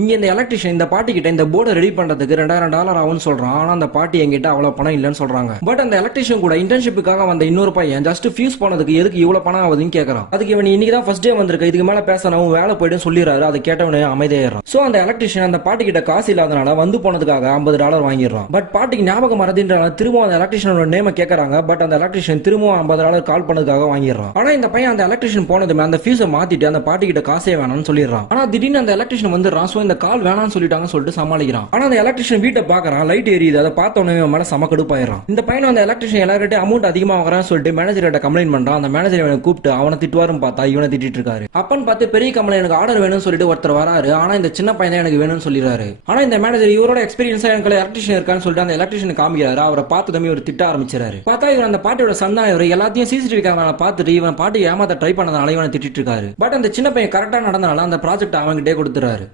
இங்க இந்த எலக்ட்ரிஷியன் இந்த பாட்டி கிட்ட இந்த போர்டை ரெடி பண்றதுக்கு $2000 ஆகும்னு சொல்றான். ஆனா அந்த பாட்டி என்கிட்ட அவ்வளவு பணம் இல்லன்னு சொல்றாங்க. பட் அந்த எலக்ட்ரிஷியன் கூட இன்டர்ன்ஷிப்புக்காக வந்த இன்னொரு பையன் ஜஸ்ட் ஃபியூஸ் போனதுக்கு எதுக்கு இவ்வளவு பணம் ஆகுதுன்னு கேக்குறான். அதுக்கு இவன் இன்னைக்கு தான் ஃபர்ஸ்ட் டே வந்திருக்க, இதுக்கு மேல பேசணும் வேலை போயிடும் சொல்லிடுறாரு. அதை கேட்டவனே அமைதியாயிடுறான். சோ அந்த எலக்ட்ரிஷியன் அந்த பாட்டி கிட்ட காசு இல்லாதனால வந்து போனதுக்காக $50 வாங்கிடுறான். பட் பாட்டிக்கு ஞாபகம் மறதின்றனால திரும்ப அந்த எலக்ட்ரிஷியனோட நேம கேக்குறாங்க. பட் அந்த எலக்ட்ரிஷியன் திரும்ப $50 கால் பண்ணதுக்காக வாங்கிடுறான். ஆனா இந்த பையன் அந்த எலக்ட்ரிஷியன் போனதுமே அந்த ஃபீஸை மாத்திட்டு அந்த பாட்டி கிட்ட காசே வேணாம்னு சொல்லிடுறான். ஆனா திடீர்னு அந்த எலக்ட்ரிஷியன் வந்து ராசோ இந்த கால் வேணாம்னு சொல்லிட்டு சமாளிக்கிறான். ஆனா அந்த எலக்ட்ரிஷியன் வீட்டை பாக்குறான், லைட் எரியுது. அதை பார்த்த உடனே மேல செம கடுப்பாயிரான். இந்த பையன் அந்த எலக்ட்ரிஷியன் எல்லார்கிட்ட அமௌண்ட் அதிகமா வாங்குறான்னு சொல்லிட்டு மேனேஜர் கிட்ட கம்ப்ளைண்ட் பண்றான். அந்த மேனேஜர் இவனை கூப்பிட்டு அவனை திட்டுவாருன்னு பார்த்தா இவனை திட்டிட்டு இருக்காரு. அப்பன்னு பார்த்து பெரிய கம்பெனி எனக்கு ஆர்டர் வேணும்னு சொல்லிட்டு ஒருத்தர் வராரு. ஆனா இந்த சின்ன பையன் தான் எனக்கு வேணும்னு சொல்லிடுறாரு. ஆனா இந்த மேனேஜர் இவரோட எக்ஸ்பீரியன்ஸா எனக்கு எலக்ட்ரிஷியன் இருக்கான்னு சொல்லிட்டு அந்த எலக்ட்ரிஷியன் காமிக்கிறாரு. அவரை பார்த்ததுமே ஒரு திட்ட ஆரம்பிச்சாரு. பார்த்தா இவன் அந்த பாட்டியோட சன்னா இவர் எல்லாத்தையும் சிசிடிவி கேமரா பார்த்துட்டு இவன் பாட்டி ஏமாத்த ட்ரை பண்ணதுனால இவனை திட்டிட்டு இருக்காரு. பட் அந்த சின்ன பையன் கரெக்டா நடந்தனால அந்த ப்ராஜெக்ட் அவன்கிட்டே கொடுத்துறாரு.